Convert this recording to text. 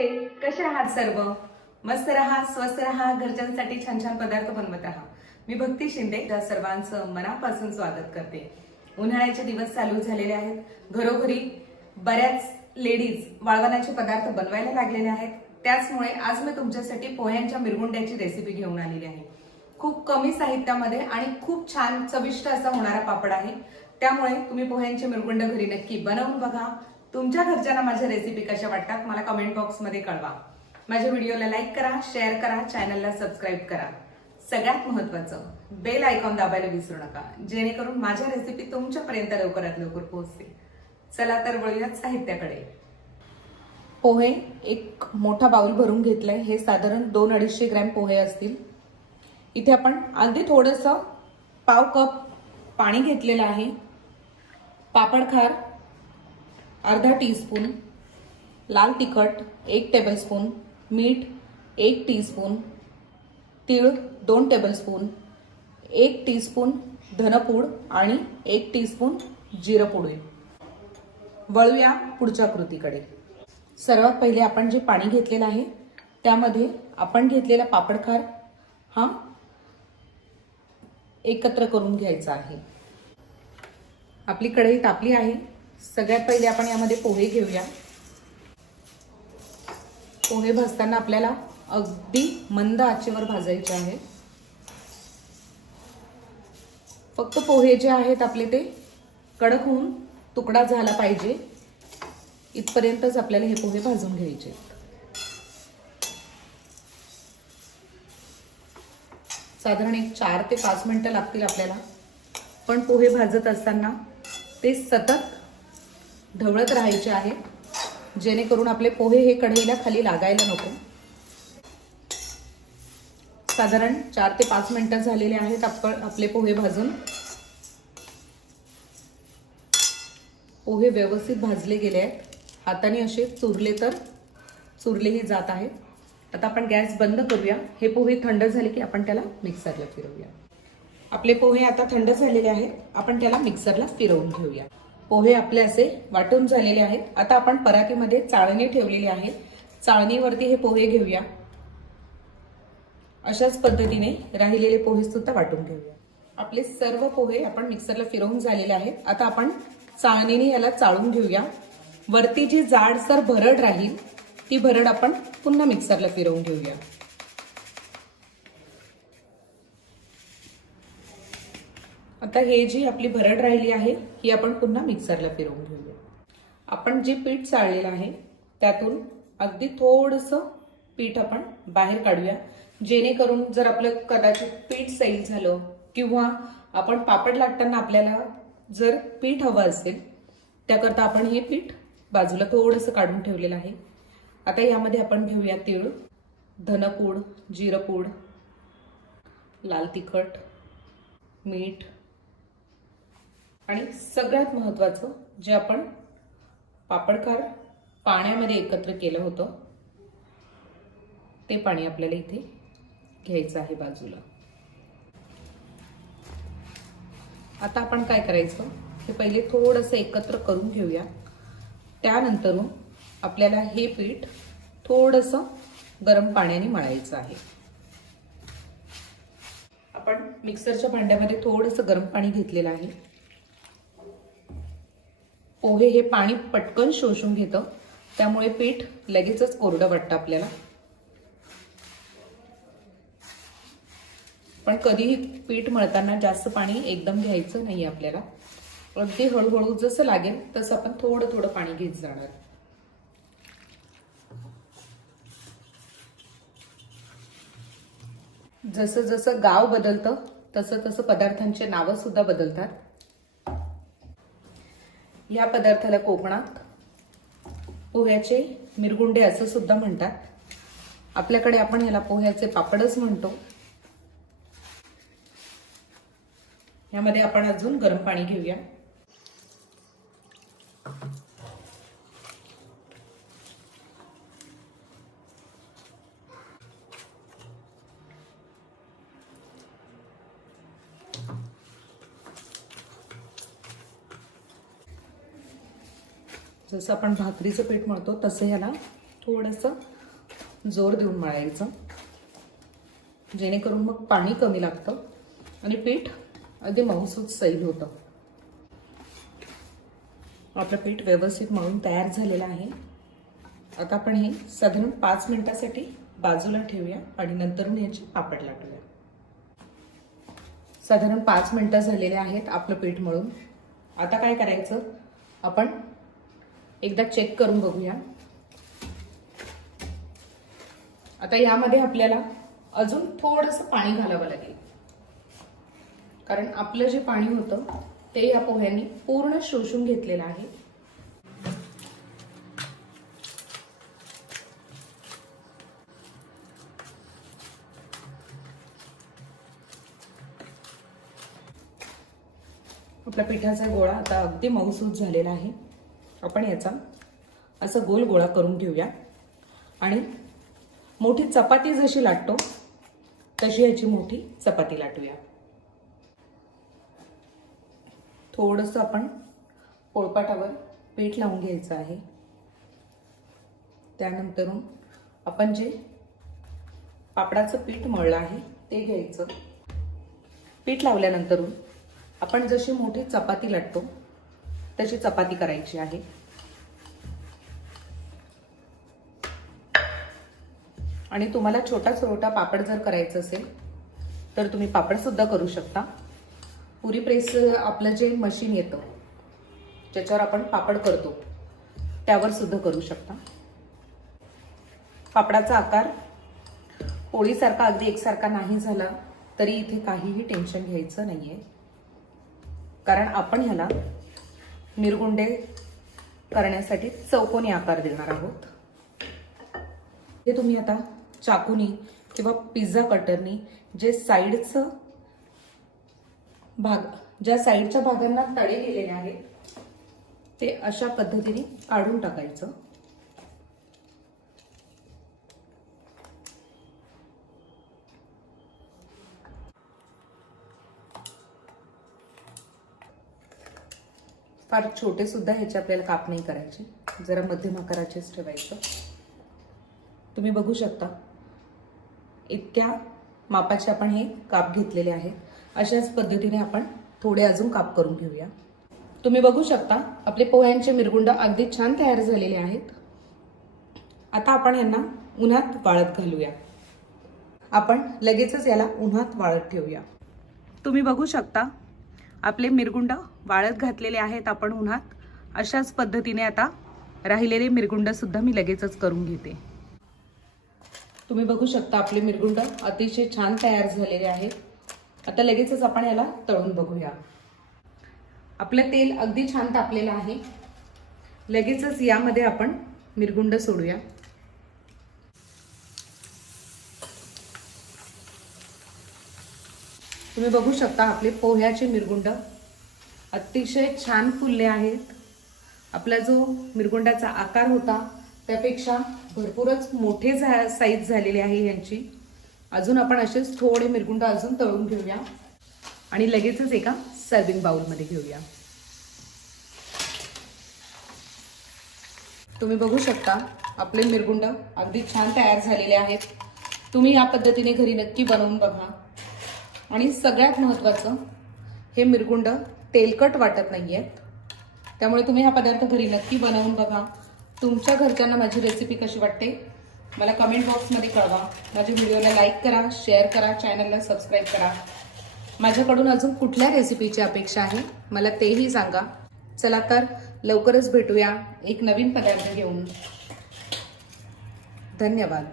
नमस्ते कसे आहात सर्व? मस्त रहा स्वस्त रहा घरच्यांसाठी छान छान पदार्थ बनवत राहा. मी भक्ती शिंदे त्या सर्वांचं मनापासून स्वागत करते. उन्हाळ्याचे दिवस चालू झालेले आहेत. घरोघरी बऱ्याच लेडीज वाळवणाचे पदार्थ बनवायला लागलेले आहेत. त्याचमुळे आज मी तुमच्यासाठी पोह्यांच्या मिरगुंड्याची रेसिपी घेऊन आलेली आहे. खूप कमी साहित्यामध्ये आणि खूप छान चविष्ट असा होणारा पापड आहे. त्यामुळे तुम्ही पोह्यांचे मिरगुंड घरी नक्की बनवून बघा. तुमच्या घरच्यांना माझ्या रेसिपी कशा वाटतात मला कमेंट बॉक्समध्ये कळवा. माझ्या व्हिडिओला लाईक करा शेअर करा चॅनलला सबस्क्राईब करा. सगळ्यात महत्वाचं बेल आयकॉन दाबायला विसरू नका. जेणेकरून माझ्या रेसिपी तुमच्यापर्यंत लवकरात लवकर पोहोचते चला तर वळूयात साहित्याकडे. पोहे एक मोठा बाउल भरून घेतलाय. हे साधारण दोन अडीचशे ग्रॅम पोहे असतील. इथे आपण अगदी थोडंसं पाव कप पाणी घेतलेलं आहे. पापड खार अर्धा टीस्पून लाल तिखट एक टेबलस्पून मीठ एक टीस्पून तीळ दोन टेबलस्पून एक टीस्पून धनपूड आणि एक टीस्पून जिरपूड. वळूया पुढच्या कृतीकडे. सर्वात पहिले आपण जे पाणी घेतलेलं आहे त्यामध्ये आपण घेतलेला पापडखार हा एकत्र करून घ्यायचा आहे. आपली कढई तापली आहे. सगळ्यात पहिले आपण यामध्ये पोहे घेऊया. पोहे भाजताना आपल्याला अगदी मंद आचेवर भाजायचे आहे. फक्त पोहे जे आहेत आपले ते कडक होऊन तुकडा झाला पाहिजे. इथपर्यंतच आपल्याला हे पोहे भाजून घ्यायचे साधारण एक चार ते पाच मिनिटं लागतील आपल्याला. पण पोहे भाजत असताना ते सतत ढवळत राहायचे आहे. जेणेकरून आपले पोहे हे कढईला खाली लागायला नको. साधारण चार ते पाच मिनटं झालेले आहेत आपण आपले पोहे भाजून. पोहे व्यवस्थित भाजले गेले आहेत. हाताने असे चुरले तर चुरलेही जात आहेत आता आपण गॅस बंद करूया. हे पोहे थंड झाले की आपण त्याला मिक्सरला फिरवूया. आपले पोहे आता थंड झालेले आहेत. आपण त्याला मिक्सरला फिरवून घेऊया. पोहे आपले असे वाटून झालेले आहेत. आता आपण परातीमध्ये चाळणी ठेवलेली आहे. चाळणीवरती हे पोहे घेऊया. अशाच पद्धतीने राहिलेले पोहे सुद्धा वाटून घेऊया. आपले सर्व पोहे आपण मिक्सरला फिरवून झालेले आहेत. आता आपण चाळणीने याला चाळून घेऊया. वरती जी जाडसर भरड राहील ती भरड आपण पुन्हा मिक्सरला फिरवून घेऊया. आता हे जी आपली भरड राहिली आहे ही आपण पुन्हा मिक्सरला फिरवून घेऊया. आपण जे पीठ चाळलेलं आहे त्यातून अगदी थोडंसं पीठ आपण बाहेर काढूया. जेणेकरून जर आपलं कदाचित पीठ सैल झालं किंवा आपण पापड लाटताना आपल्याला जर पीठ हवं असेल त्याकरता आपण हे पीठ बाजूला थोडंसं काढून ठेवलेलं आहे. आता यामध्ये आपण घेऊया तीळ धनपूड जिरपूड लाल तिखट मीठ आणि सगळ्यात महत्त्वाचं जे आपण पापडकार पाण्यामध्ये एकत्र केलं होतं ते पाणी आपल्याला इथे घ्यायचं आहे बाजूला. आता आपण काय करायचं हे पहिले थोडंसं एकत्र करून घेऊया. त्यानंतरून आपल्याला हे पीठ थोडंसं गरम पाण्याने मळायचं आहे. आपण मिक्सरच्या भांड्यामध्ये थोडंसं गरम पाणी घेतलेलं आहे. पोहे हे पाणी पटकन शोषून घेतं. त्यामुळे पीठ लगेचच कोरडं वाटतं आपल्याला. पण कधीही पीठ मळताना जास्त पाणी एकदम घ्यायचं नाही आपल्याला. अगदी हळूहळू जसं लागेल तसं आपण थोडं थोडं पाणी घेत जाणार. जसं जसं गाव बदलतं तसं तसं पदार्थांचे नावं सुद्धा बदलतात. या पदार्थाला कोकणात पोह्याचे मिरगुंडे असं सुद्धा म्हणतात. आपल्याकडे आपण ह्याला पोह्याचे पापडच म्हणतो. यामध्ये आपण अजून गरम पाणी घेऊया. जसं आपण भाकरीचं पीठ मळतो तसं ह्याला थोडंसं जोर देऊन मळायचं. जेणेकरून मग पाणी कमी लागतं आणि पीठ अगदी मऊसूत सैल होतं. आपलं पीठ व्यवस्थित मळून तयार झालेलं आहे. आता आपण हे साधारण पाच मिनिटासाठी बाजूला ठेवूया आणि नंतरून याची पापड लाटूया. साधारण पाच मिनिटं झालेले आहेत आपलं पीठ मळून. आता काय करायचं? आपण एकदा चेक करून बघूया. आता यामध्ये आपल्याला अजून थोडंसं पाणी घालावं लागेल. कारण आपलं जे पाणी होतं ते या पोह्यांनी पूर्ण शोषून घेतलेलं आहे. आपल्या पिठाचा गोळा आता अगदी मऊसूत झालेला आहे. आपण याचा असं गोल गोळा करून घेऊया. आणि मोठी चपाती जशी लाटतो तशी याची मोठी चपाती लाटूया. थोडंसं आपण पोळपाटावर पीठ लावून घ्यायचं आहे. त्यानंतरून आपण जे पापडाचं पीठ मळलं आहे ते घ्यायचं. पीठ लावल्यानंतरून आपण जशी मोठी चपाती लाटतो तशी चपाती करायची आहे. आणि तुम्हाला छोटा छोटा पापड जर करायचं असेल तर तुम्ही पापड सुद्धा करू शकता. पुरी प्रेस आपलं जे मशीन येतं ज्याच्यावर आपण पापड करतो त्यावर सुद्धा करू शकता. पापडाचा आकार पोळीसारखा अगदी एकसारखा नाही झाला तरी इथे काहीही टेन्शन घ्यायचं नाहीये. कारण आपण ह्याला मिरगुंडे करण्यासाठी चौकोनी आकार देणार आहोत. हे तुम्ही आता चाकूनी किंवा पिझ्झा कटरनी जे साईडचं भाग ज्या साईडच्या भागांना तळे गेलेले आहेत ते अशा पद्धतीने काढून टाकायचं. फार छोटे सुद्धा ह्याचे आपल्याला काप नाही करायचे. जरा मध्यम आकाराचेच ठेवायचं. तुम्ही बघू शकता. इतक्या मापाचे आपण हे काप घेतलेले आहेत अशाच पद्धतीने आपण थोडे अजून काप करून घेऊया. तुम्ही बघू शकता आपले पोह्यांचे मिरगुंड अगदी छान तयार झालेले आहेत. आता आपण यांना उन्हात वाळत घालूया. आपण लगेचच याला उन्हात वाळत ठेवूया. तुम्ही बघू शकता आपले मिरगुंड वाळत घातलेले आहेत आपण उन्हात. अशाच पद्धतीने आता राहिलेले मिरगुंड सुद्धा मी लगेचच करून घेते. तुम्ही बघू शकता आपले मिरगुंड अतिशय छान तयार झालेले आहेत. आता लगेचच आपण याला तळून बघूया. आपलं तेल अगदी छान तापलेलं आहे. लगेचच यामध्ये आपण मिरगुंड सोडूया. तुम्ही बघू शकता आपले पोह्याचे मिरगुंड अतिशय छान फुलले आहेत. आपला जो मिरगुंडाचा आकार होता त्यापेक्षा भरपूरच मोठे झा साईज झालेली आहे यांची अजून आपण असेच थोडे मिरगुंड अजून तळून घेऊया. आणि लगेचच एका सर्विंग बाउलमध्ये घेऊया. तुम्ही बघू शकता आपले मिरगुंड अगदी छान तयार झालेले आहेत. तुम्ही या पद्धतीने घरी नक्की बनवून बघा. आणि सगळ्यात महत्त्वाचं हे मिरगुंड तेलकट वाटत नाही आहेत त्यामुळे तुम्ही हा पदार्थ घरी नक्की बनवून बघा. तुमच्या घरच्यांना माझी रेसिपी कशी वाटते मला कमेंट बॉक्समध्ये कळवा. माझ्या व्हिडिओला लाईक करा शेअर करा चॅनलला सबस्क्राईब करा. माझ्याकडून अजून कुठल्या रेसिपीची अपेक्षा आहे मला तेही सांगा. चला तर लवकरच भेटूया एक नवीन पदार्थ घेऊन. धन्यवाद.